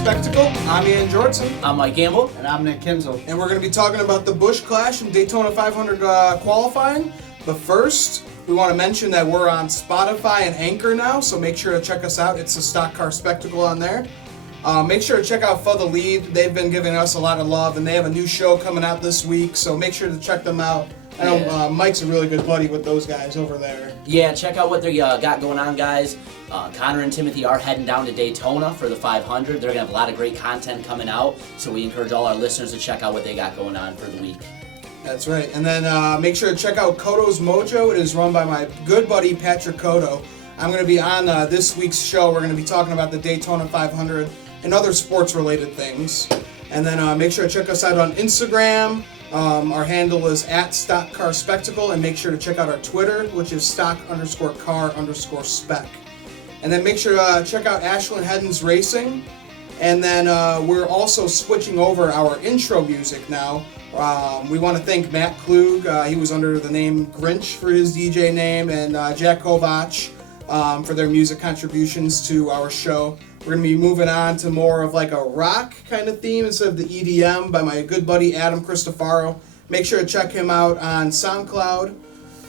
Spectacle. I'm Ian Jortson. I'm Mike Gamble. And I'm Nick Kinzel. And we're going to be talking about the Busch Clash and Daytona 500 qualifying. But first, we want to mention that we're on Spotify and Anchor now, so make sure to check us out. It's the Stock Car Spectacle on there. Make sure to check out For the Lead. They've been giving us a lot of love, and they have a new show coming out this week, so make sure to check them out. I know Mike's a really good buddy with those guys over there. Yeah, check out what they got going on, guys. Connor and Timothy are heading down to Daytona for the 500. They're going to have a lot of great content coming out, so we encourage all our listeners to check out what they got going on for the week. That's right. And then make sure to check out Koto's Mojo. It is run by my good buddy Patrick Koto. I'm going to be on this week's show. We're going to be talking about the Daytona 500 and other sports-related things. And then make sure to check us out on Instagram. Our handle is @StockCarSpectacle, and make sure to check out our Twitter, which is stock_car_spec. And then make sure to check out Ashland Heddens Racing. And then we're also switching over our intro music now. We want to thank Matt Klug. He was under the name Grinch for his DJ name, and Jack Kovach for their music contributions to our show. We're going to be moving on to more of like a rock kind of theme instead of the EDM by my good buddy Adam Cristofaro. Make sure to check him out on SoundCloud.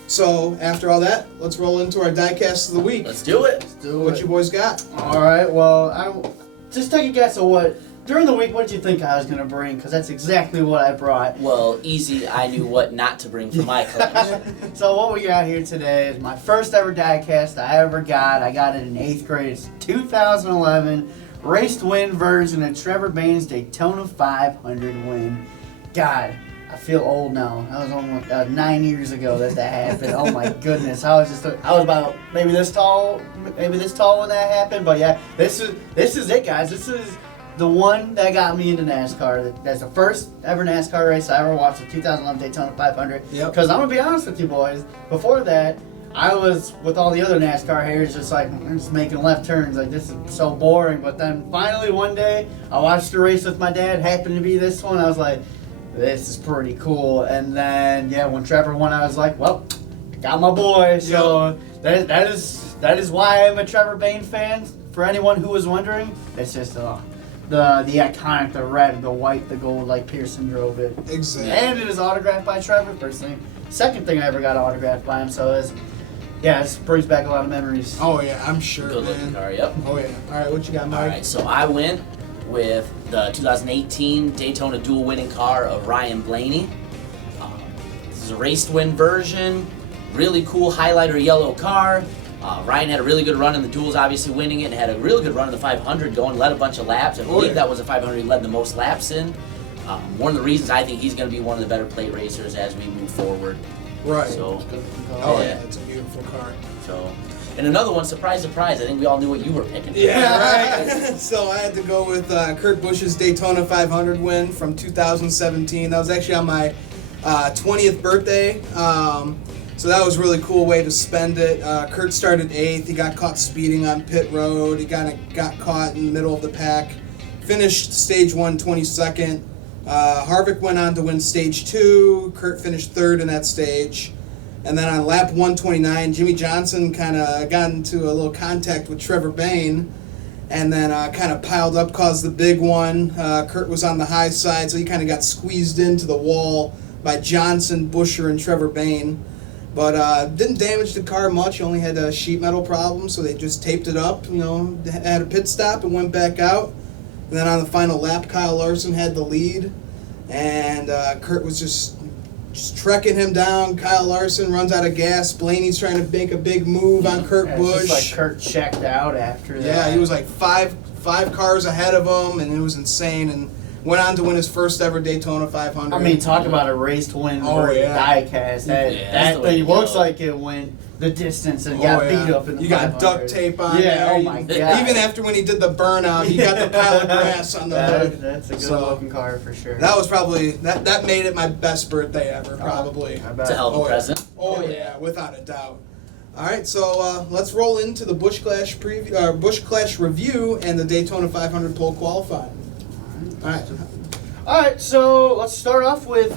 So after all that, let's roll into our diecast of the week. Let's do it. What you boys got? All right. Well, just take a guess at what during the week. What did you think I was gonna bring? Because that's exactly what I brought. Well, easy. I knew what not to bring for my collection. So what we got here today is my first ever diecast I ever got. I got it in 8th grade. It's 2011 race to win version of Trevor Bayne's Daytona 500 win. God, I feel old now. That was almost 9 years ago that happened. Oh my goodness, I was about maybe this tall when that happened. But yeah, this is it, guys. This is the one that got me into NASCAR. That's the first ever NASCAR race I ever watched, the 2011 Daytona 500. Yep. Because I'm gonna be honest with you boys, before that, I was with all the other NASCAR haters, just like I'm just making left turns. Like, this is so boring. But then finally one day, I watched a race with my dad. Happened to be this one. I was like, this is pretty cool. And then when Trevor won, I was like, well, got my boy. So that is why I'm a Trevor Bayne fan. For anyone who was wondering, it's just the iconic, the red, the white, the gold, like Pearson drove it. Exactly. And it is autographed by Trevor personally. Second thing I ever got autographed by him. So it brings back a lot of memories. Oh yeah, I'm sure. Good looking car, yep. Oh yeah. All right, what you got, Mike? All right, so I went with the 2018 Daytona dual winning car of Ryan Blaney. This is a race to win version. Really cool highlighter yellow car. Ryan had a really good run in the duels, obviously winning it, and had a really good run in the 500 going, led a bunch of laps. I believe that was a 500 he led the most laps in. One of the reasons I think he's going to be one of the better plate racers as we move forward. Right. So, it's a beautiful car. So, and another one, surprise, surprise, I think we all knew what you were picking. Yeah, right. So I had to go with Kurt Busch's Daytona 500 win from 2017. That was actually on my 20th birthday. So that was a really cool way to spend it. Kurt started 8th. He got caught speeding on pit road. He got caught in the middle of the pack. Finished stage 1 22nd. Harvick went on to win stage 2. Kurt finished 3rd in that stage. And then on lap 129, Jimmy Johnson kind of got into a little contact with Trevor Bayne, and then kind of piled up, caused the big one. Kurt was on the high side, so he kind of got squeezed into the wall by Johnson, Buescher, and Trevor Bayne. But didn't damage the car much. He only had a sheet metal problem, so they just taped it up, had a pit stop and went back out. And then on the final lap, Kyle Larson had the lead, and Kurt was just trekking him down. Kyle Larson runs out of gas. Blaney's trying to make a big move on Kurt Busch. It's just like Kurt checked out after that. Yeah, he was like five cars ahead of him, and it was insane. And went on to win his first ever Daytona 500. I mean, talk about a race to win diecast. That thing looks like it went the distance and got beat up in the 500. You got duct tape on there. Oh my God. Even after when he did the burnout, he got the pile of grass on the hood. That's a good looking car for sure. That was probably, that made it my best birthday ever, probably. It's a hell of a present. Oh yeah, without a doubt. All right, so let's roll into the Busch Clash Busch Clash review and the Daytona 500 pole qualifying. All right. All right, so let's start off with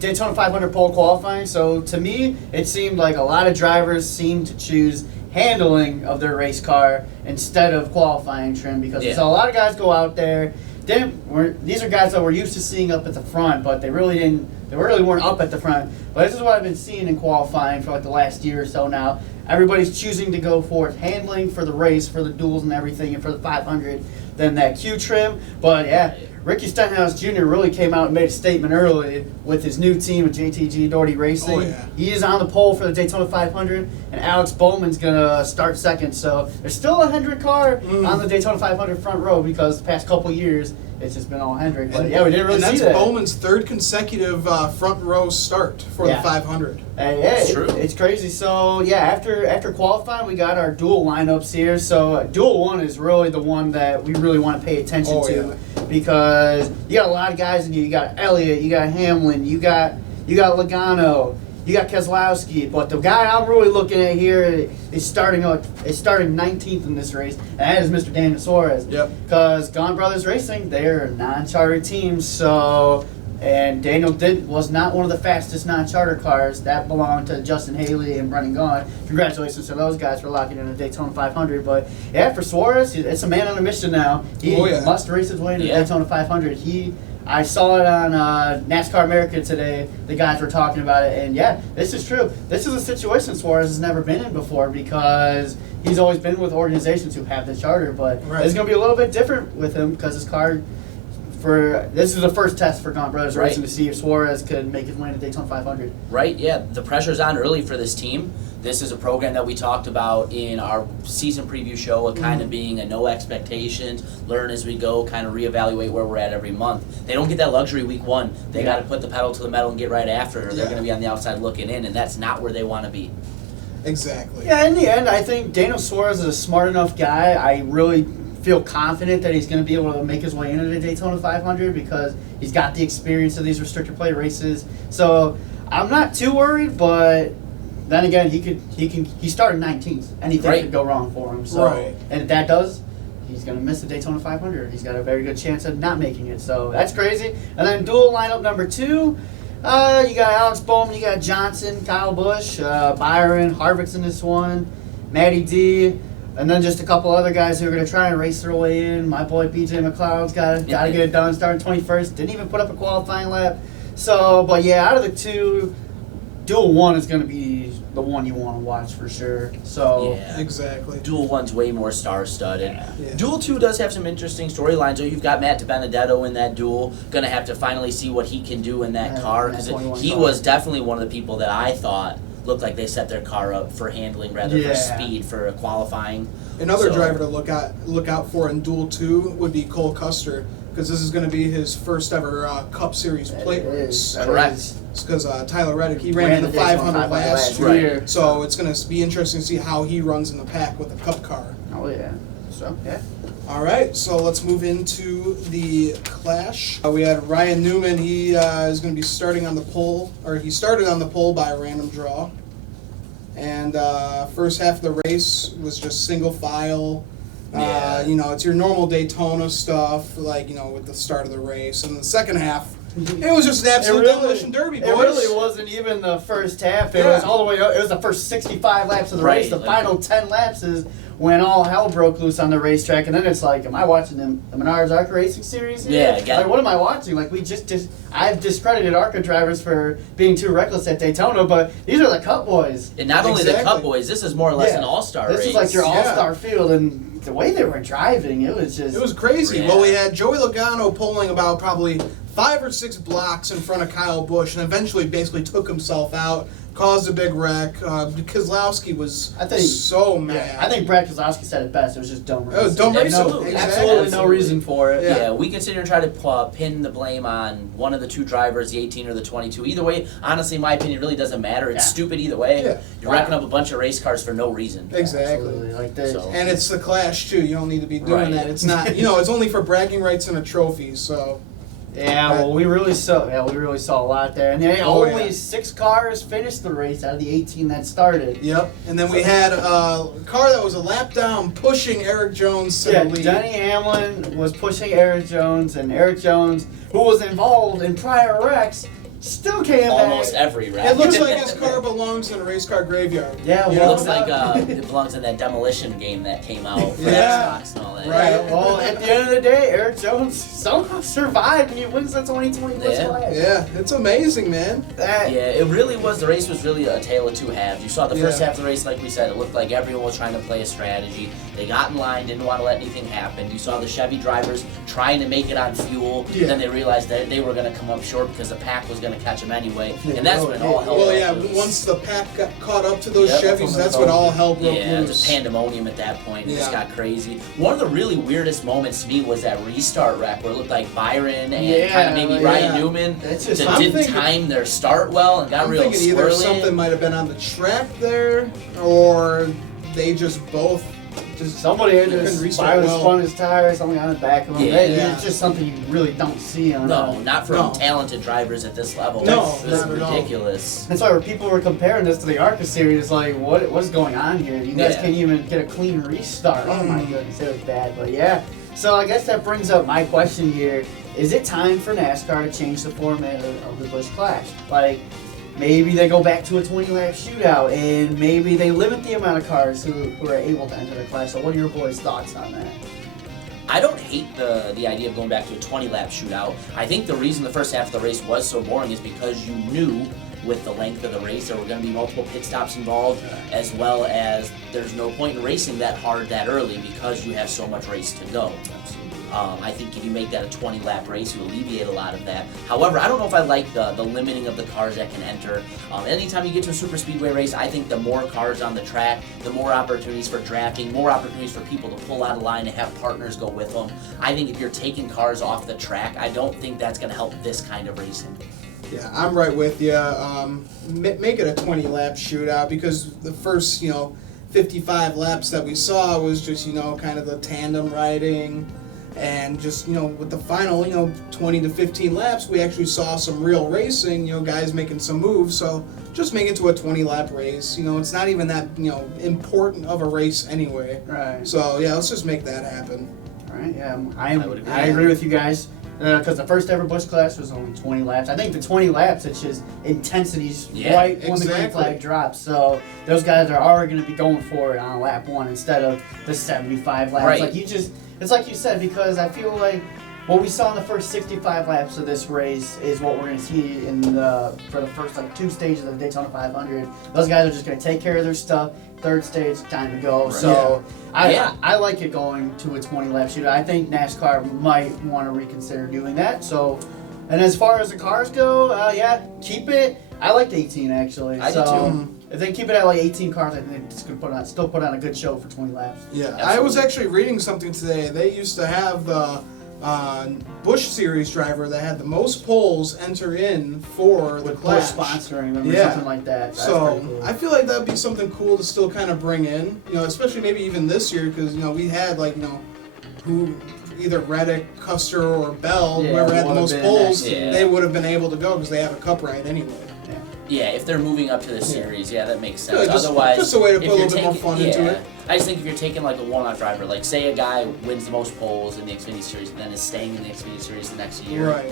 Daytona 500 pole qualifying. So to me, it seemed like a lot of drivers seemed to choose handling of their race car instead of qualifying trim, because we saw a lot of guys go out there. These are guys that we're used to seeing up at the front, but they really weren't up at the front. But this is what I've been seeing in qualifying for like the last year or so now. Everybody's choosing to go for handling for the race, for the duels and everything, and for the 500 than that Q trim. But yeah, Ricky Stenhouse Jr. really came out and made a statement early with his new team with JTG Doherty Racing. Oh, yeah. He is on the pole for the Daytona 500, and Alex Bowman's going to start second. So there's still a Hendrick car on the Daytona 500 front row, because the past couple years it's just been all Hendrick. But yeah, we didn't really see that. And that's Bowman's third consecutive front row start for the 500. It's true. It's crazy. So yeah, after qualifying, we got our dual lineups here. So dual 1 is really the one that we really want to pay attention to, because you got a lot of guys in here. You got Elliott, you got Hamlin, you got Logano, you got Keselowski. But the guy I'm really looking at here is starting 19th in this race, and that is Mr. Daniel Suarez. Yep. Because Gaunt Brothers Racing, they're a non-charter team, so. And Daniel was not one of the fastest non-charter cars. That belonged to Justin Haley and Brennan Gaughan. Congratulations to those guys for locking in the Daytona 500. But yeah, for Suarez, it's a man on a mission now. He must race his way into the Daytona 500. I saw it on NASCAR America today. The guys were talking about it, and yeah, this is true. This is a situation Suarez has never been in before, because he's always been with organizations who have the charter. But it's going to be a little bit different with him, because his car. This is the first test for Gaunt Brothers Racing to see if Suarez could make his way to Daytona 500. Right, yeah. The pressure's on early for this team. This is a program that we talked about in our season preview show, of kind of being a no expectations, learn as we go, kind of reevaluate where we're at every month. They don't get that luxury week 1. They got to put the pedal to the metal and get right after it, or they're going to be on the outside looking in, and that's not where they want to be. Exactly. Yeah, in the end, I think Daniel Suarez is a smart enough guy. I really feel confident that he's going to be able to make his way into the Daytona 500, because he's got the experience of these restrictor plate races. So I'm not too worried, but then again, he started 19th. Anything could go wrong for him. So and if that does, he's going to miss the Daytona 500. He's got a very good chance of not making it. So that's crazy. And then dual lineup number 2. You got Alex Bowman, you got Johnson, Kyle Busch, Byron, Harvick's in this one, Matty D. And then just a couple other guys who are going to try and race their way in. My boy BJ McLeod's got to get it done, starting 21st. Didn't even put up a qualifying lap. So, but yeah, out of the two, dual 1 is going to be the one you want to watch for sure. So exactly. Dual 1's way more star-studded. Dual 2 does have some interesting storylines. So you've got Matt DiBenedetto in that duel. Going to have to finally see what he can do in that car, because he was definitely one of the people that I thought looked like they set their car up for handling rather than for speed for qualifying. Another driver to look out for in Duel 2 would be Cole Custer, because this is going to be his first ever Cup Series plate race. Correct. Because Tyler Reddick, he ran in the 500 last year. So it's going to be interesting to see how he runs in the pack with the Cup car. Oh, yeah. So, yeah. All right, so let's move into the Clash. We had Ryan Newman. He is going to be starting on the pole, or he started on the pole by a random draw. And first half of the race was just single file. It's your normal Daytona stuff, with the start of the race. And the second half, it was just an absolute demolition derby, boys. It really wasn't even the first half. It was all the way up. It was the first 65 laps of the race. The final 10 laps is when all hell broke loose on the racetrack. And then it's like, am I watching the Menards ARCA Racing Series here? Yeah. Like, what am I watching? Like, I've discredited ARCA drivers for being too reckless at Daytona, but these are the Cup boys. And not only the Cup boys, this is more or less an all-star race. This is like your all-star field, and the way they were driving, it was just... It was crazy. Yeah. Well, we had Joey Logano pulling about probably 5 or 6 blocks in front of Kyle Busch, and eventually basically took himself out, caused a big wreck. Keselowski was so mad. Yeah, I think Brad Keselowski said it best. It was just dumb racing. It was dumb racing. Absolutely no reason for it. Yeah, we can sit here and try to pin the blame on one of the two drivers, the 18 or the 22. Either way, honestly, in my opinion, it really doesn't matter. It's stupid either way. Yeah. You're wrecking up a bunch of race cars for no reason. Exactly. Like this. And it's the Clash, too. You don't need to be doing that. It's not, it's only for bragging rights and a trophy, so... Yeah, well, we really saw a lot there, and only 6 cars finished the race out of the 18 that started. Yep, and then we had a car that was a lap down, pushing Eric Jones to the lead. Denny Hamlin was pushing Eric Jones, and Eric Jones, who was involved in prior wrecks, Still came almost back. every wreck. It looks like his car belongs in a race car graveyard. Yeah, You It know? looks like it belongs in that demolition game that came out for Yeah. Xbox and all that. Right. Well, at the end of the day, Eric Jones somehow survived and he wins the 2020 Busch Yeah. Clash. Yeah, it's amazing, man. That, Yeah, it really was. The race was really a tale of two halves. You saw the first Yeah. half of the race, like we said, it looked like everyone was trying to play a strategy. They got in line, didn't want to let anything happen. You saw the Chevy drivers trying to make it on fuel. Yeah. Then they realized that they were going to come up short because the pack was going to catch them anyway. Yeah, And that's well, when all hell Well, broke yeah, loose. once the pack got caught up to those Yep, Chevys, that's when all hell broke Yeah, loose. just pandemonium at that point. It just Yeah. got crazy. One of the really weirdest moments to me was that restart wreck where it looked like Byron and Yeah, kind of maybe like, Ryan yeah. Newman That's just- that I'm didn't thinking- time their start well and got I'm real thinking either swirly. something might have been on the track there, or they just both just somebody had couldn't just restart Byron well. spun his tire, something on the back of him. Yeah. That- Yeah. It's just something you really don't see on No, not from No. talented drivers at this level. No, It was not at all. ridiculous. That's why people were comparing this to the ARCA series. Like, what's going on here? You guys Yeah. can't even get a clean restart. Oh my goodness, it was bad. But yeah, so I guess that brings up my question here: is it time for NASCAR to change the format of the Busch Clash? Like, maybe they go back to a 20-lap shootout, and maybe they limit the amount of cars who are able to enter the clash. So, what are your boys' thoughts on that? I don't hate the idea of going back to a 20-lap shootout. I think the reason the first half of the race was so boring is because you knew with the length of the race there were going to be multiple pit stops involved, as well as there's no point in racing that hard that early because you have so much race to go. I think if you make that a 20-lap race, you alleviate a lot of that. However, I don't know if I like the limiting of the cars that can enter. Anytime you get to a super speedway race, I think the more cars on the track, the more opportunities for drafting, more opportunities for people to pull out of line and have partners go with them. I think if you're taking cars off the track, I don't think that's going to help this kind of racing. Yeah, I'm right with you. Make it a 20-lap shootout because the first, 55 laps that we saw was just, kind of the tandem riding. And just, with the final, 20 to 15 laps, we actually saw some real racing, guys making some moves. So just make it to a 20-lap race. It's not even that, important of a race anyway. Right. So, yeah, let's just make that happen. All right. Yeah, I would agree. I agree with you guys. Because the first ever Busch Clash was only 20 laps. I think the 20 laps, it's just intensity's Yeah, right when the green exactly. flag drops. So those guys are already going to be going for it on lap one instead of the 75 laps. Right. Like it's like you said, because I feel like what we saw in the first 65 laps of this race is what we're going to see for the first two stages of the Daytona 500. Those guys are just going to take care of their stuff. Third stage, time to go. Right. So Yeah. I like it going to a 20-lap shootout. I think NASCAR might want to reconsider doing that. So, and as far as the cars go, yeah, keep it. I liked 18 actually. I do so too. if they keep it at like 18 cars, I think it's going to still put on a good show for 20 laps. Yeah, Absolutely. I was actually reading something today. They used to have the Busch Series driver that had the most poles enter in for the With Busch Clash. sponsoring them or Yeah. something like that. That's So pretty cool. I feel like that'd be something cool to still kind of bring in, especially maybe even this year because we had who either Reddick, Custer, or Bell, Yeah, whoever had the would've most been poles, next year. they would have been able to go because they have a cup ride anyway. Yeah, if they're moving up to the series, yeah, that makes sense. Yeah, just- Otherwise, just a way to if put a you're little bit more taking- fun into it. I just think if you're taking like a one-off driver, like say a guy wins the most poles in the Xfinity Series and then is staying in the Xfinity Series the next year, Right.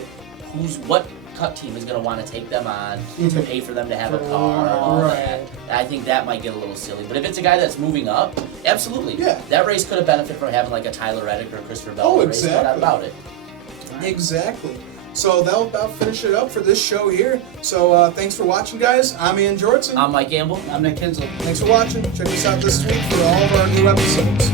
what Cup team is going to want to take them on to pay for them to have a car and all Right. that? I think that might get a little silly. But if it's a guy that's moving up, absolutely. Yeah. That race could have benefited from having like a Tyler Reddick or a Christopher Bell Oh, in the race, no doubt exactly. about it. Exactly. So that'll about finish it up for this show here. So thanks for watching, guys. I'm Ian Jortson. I'm Mike Gamble. I'm Nick Kinsel. Thanks for watching. Check us out this week for all of our new episodes.